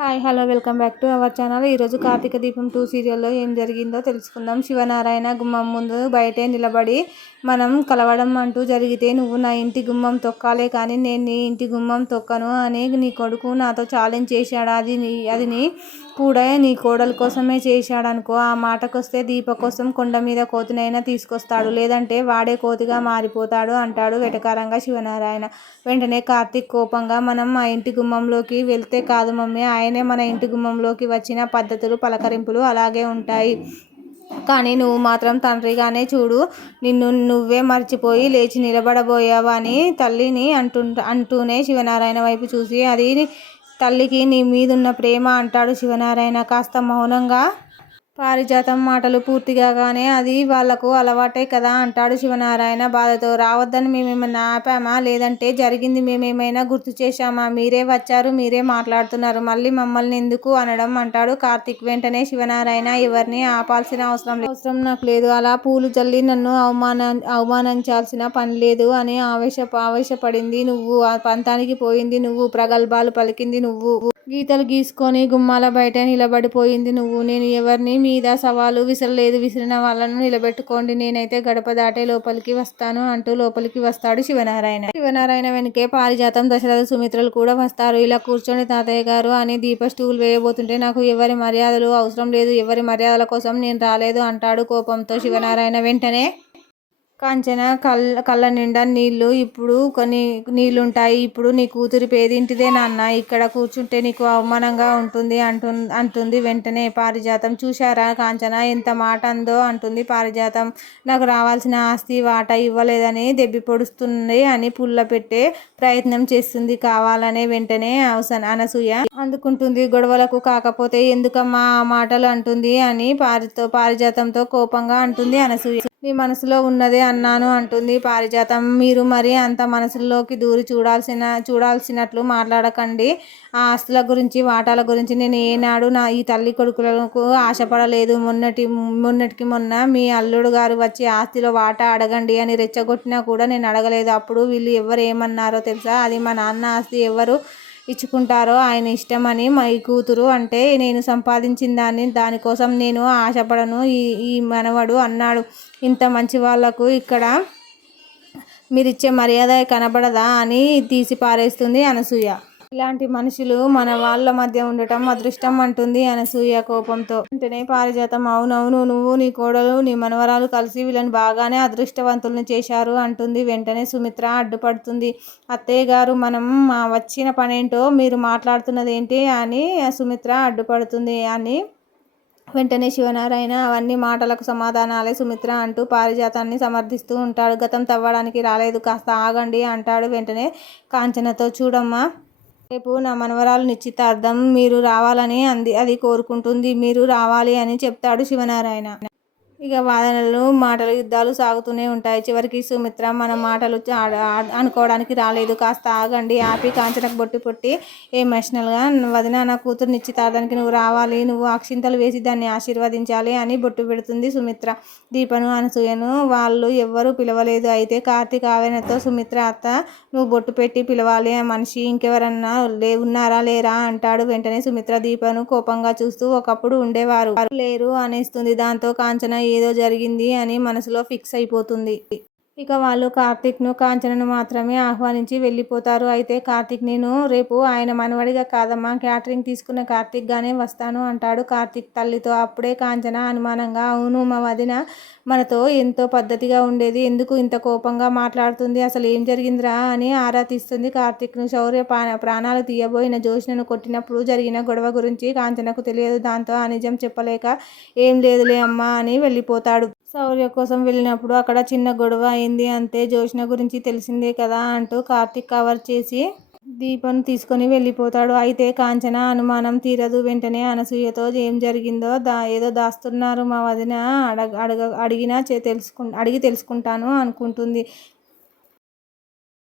Hi hello welcome back to our channel. ఈరోజు కార్తీక దీపం 2 సీరియల్లో ఏం జరిగిందో తెలుసుకుందాం. శివనారాయణ గుమ్మం ముందు బయటే నిలబడి మనం కలవడం అంటూ జరిగితే నువ్వు నా ఇంటి గుమ్మం తొక్కాలే కానీ నేను నీ ఇంటి గుమ్మం తొక్కను అని నీ కొడుకు నాతో ఛాలెంజ్ చేశాడు. అది కూడా నీ కోడల కోసమే చేశాడనుకో. ఆ మాటకొస్తే దీప కోసం కొండ మీద కోతినైనా తీసుకొస్తాడు, లేదంటే వాడే కోతిగా మారిపోతాడు అంటాడు వెటకారంగా శివనారాయణ. వెంటనే కార్తీక్ కోపంగా మనం మా ఇంటి గుమ్మంలోకి వెళ్తే కాదు మమ్మీ, ఆయనే మన ఇంటి గుమ్మంలోకి వచ్చిన పద్ధతులు పలకరింపులు అలాగే ఉంటాయి, కానీ నువ్వు మాత్రం తండ్రిగానే చూడు, నిన్ను నువ్వే మర్చిపోయి లేచి నిలబడబోయావా అని తల్లిని అంటూనే శివనారాయణ వైపు చూసి, అది తల్లికి నీ మీదున్న ప్రేమ అంటాడు శివనారాయణ కాస్త మౌనంగా. పారిజాతం మాటలు పూర్తిగానే అది వాళ్లకు అలవాటే కదా అంటాడు శివనారాయణ బాధతో. రావద్దని మేమేమైనా ఆపామా, లేదంటే జరిగింది మేమేమైనా గుర్తు చేశామా? మీరే వచ్చారు, మీరే మాట్లాడుతున్నారు, మళ్ళీ మమ్మల్ని ఎందుకు అనడం అంటాడు కార్తీక్. వెంటనే శివనారాయణ, ఎవరిని ఆపాల్సిన అవసరం నాకు లేదు, అలా పూలు జల్లి నన్ను అవమానించాల్సిన పని లేదు అని ఆవేశపడింది నువ్వు, ఆ పంతానికి పోయింది నువ్వు, ప్రగల్భాలు పలికింది నువ్వు, గీతలు గీసుకొని గుమ్మాల బయట నిలబడిపోయింది నువ్వు. నేను ఎవరిని మీద సవాలు విసరలేదు, విసిరిన వాళ్ళను నిలబెట్టుకోండి, నేనైతే గడప దాటే లోపలికి వస్తాను అంటూ లోపలికి వస్తాడు శివనారాయణ వెనుకే పారిజాతం, దశరథ, సుమిత్రలు కూడా వస్తారు. ఇలా కూర్చొని తాతయ్య గారు అని దీప స్టూల్ వేయబోతుంటే, నాకు ఎవరి మర్యాదలు అవసరం లేదు, ఎవరి మర్యాదల కోసం నేను రాలేదు అంటాడు కోపంతో శివనారాయణ. వెంటనే కాంచన కళ్ళ నిండా నీళ్లు, ఇప్పుడు కొన్ని నీళ్లుంటాయి, ఇప్పుడు నీ కూతురి పేదింటిదే నాన్న, ఇక్కడ కూర్చుంటే నీకు అవమానంగా ఉంటుంది అంటుంది వెంటనే పారిజాతం. చూశారా కాంచన ఎంత మాట అందో అంటుంది పారిజాతం. నాకు రావాల్సిన ఆస్తి వాటా ఇవ్వలేదని దెబ్బి పొడుస్తుంది అని పుల్ల పెట్టే ప్రయత్నం చేస్తుంది కావాలనే. వెంటనే అనసూయ అందుకుంటుంది, గొడవలకు కాకపోతే ఎందుకమ్మా ఆ మాటలు అంటుంది అని పారిజాతంతో కోపంగా అంటుంది అనసూయ. నీ మనసులో ఉన్నదే అన్నాను అంటుంది పారిజాతం. మీరు మరి అంత మనసులోకి దూరి చూడాల్సినట్లు మాట్లాడకండి. ఆ ఆస్తుల గురించి వాటాల గురించి నేను ఏనాడు ఈ తల్లి కొడుకులకు ఆశపడలేదు. మొన్నటికి మొన్న మీ అల్లుడు గారు వచ్చి ఆస్తిలో వాటా అడగండి అని రెచ్చగొట్టినా కూడా నేను అడగలేదు. అప్పుడు వీళ్ళు ఎవరు ఏమన్నారో తెలుసా? అది మా నాన్న ఆస్తి, ఎవరు ఇచ్చుకుంటారో ఆయన ఇష్టం అని. మా కూతురు అంటే నేను సంపాదించిన దానికోసం నేను ఆశపడను ఈ మనవడు అన్నాడు. ఇంత మంచి వాళ్లకు ఇక్కడ మీరిచ్చే మర్యాద కనబడదా అని తీసి పారేస్తుంది అనసూయ. ఇలాంటి మనుషులు మన వాళ్ళ మధ్య ఉండటం అదృష్టం అంటుంది అనసూయ కోపంతో. వెంటనే పారిజాతం, అవునవును, నువ్వు నీ కోడలు నీ మనవరాలు కలిసి వీళ్ళని బాగానే అదృష్టవంతుల్ని చేశారు అంటుంది. వెంటనే సుమిత్ర అడ్డుపడుతుంది. అత్తయ్య గారు, మనం వచ్చిన పనేంటో మీరు మాట్లాడుతున్నది ఏంటి అని సుమిత్ర అడ్డుపడుతుంది అని. వెంటనే శివనారాయణ, అవన్నీ మాటలకు సమాధానాలే సుమిత్ర అంటూ పారిజాతాన్ని సమర్థిస్తూ ఉంటాడు. గతం తవ్వడానికి రాలేదు, కాస్త ఆగండి అంటాడు. వెంటనే కాంచనతో, చూడమ్మా, రేపు నా మనవరాలు నిశ్చితార్థం, మీరు రావాలని అది కోరుకుంటుంది, మీరు రావాలి అని చెప్తాడు శివనారాయణ. ఇక వాదనలు మాటలు యుద్ధాలు సాగుతూనే ఉంటాయి. చివరికి సుమిత్ర, మన మాటలు అనుకోవడానికి రాలేదు, కాస్త ఆగండి ఆపి కాంచనకు బొట్టు పొట్టి ఎమోషనల్గా, వదిన, నా కూతురు నిశ్చితార్థానికి నువ్వు రావాలి, నువ్వు అక్షింతలు వేసి దాన్ని ఆశీర్వదించాలి అని బొట్టు పెడుతుంది సుమిత్ర. దీపను అనసూయను వాళ్ళు ఎవ్వరూ పిలవలేదు. అయితే కార్తీక్ ఆవేదనతో, సుమిత్ర అత్త, నువ్వు బొట్టు పెట్టి పిలవాలి, మనిషి ఇంకెవరన్నా ఉన్నారా లేరా అంటాడు. వెంటనే సుమిత్ర దీపను కోపంగా చూస్తూ, ఒకప్పుడు ఉండేవారు, లేరు అనేస్తుంది. దాంతో కాంచన ఏదో జరిగింది అని మనసులో ఫిక్స్ అయిపోతుంది. ఇక వాళ్ళు కార్తీక్ను కాంచనను మాత్రమే ఆహ్వానించి వెళ్ళిపోతారు. అయితే కార్తీక్, నేను రేపు ఆయన మనవడిగా కాదమ్మా, క్యాటరింగ్ తీసుకున్న కార్తీక్గానే వస్తాను అంటాడు కార్తీక్ తల్లితో. అప్పుడే కాంచన అనుమానంగా, అవును, మా వదిన మనతో ఎంతో పద్ధతిగా ఉండేది, ఎందుకు ఇంత కోపంగా మాట్లాడుతుంది, అసలు ఏం జరిగిందిరా అని ఆరా తీస్తుంది కార్తీక్ను. శౌర్య ప్రాణాలు తీయబోయిన జోష్నను కొట్టినప్పుడు జరిగిన గొడవ గురించి కాంచనకు తెలియదు. దాంతో ఆ నిజం చెప్పలేక, ఏం లేదులే అమ్మా అని వెళ్ళిపోతాడు. శౌర్య కోసం వెళ్ళినప్పుడు అక్కడ చిన్న గొడవ అయింది అంతే, జోష్న గురించి తెలిసిందే కదా అంటూ కార్తీక్ కవర్ చేసి దీపను తీసుకొని వెళ్ళిపోతాడు. అయితే కాంచన అనుమానం తీరదు. వెంటనే అనసూయతో, ఏం జరిగిందో ఏదో దాస్తున్నారు మా వదిన, అడిగి తెలుసుకుంటాను అనుకుంటుంది.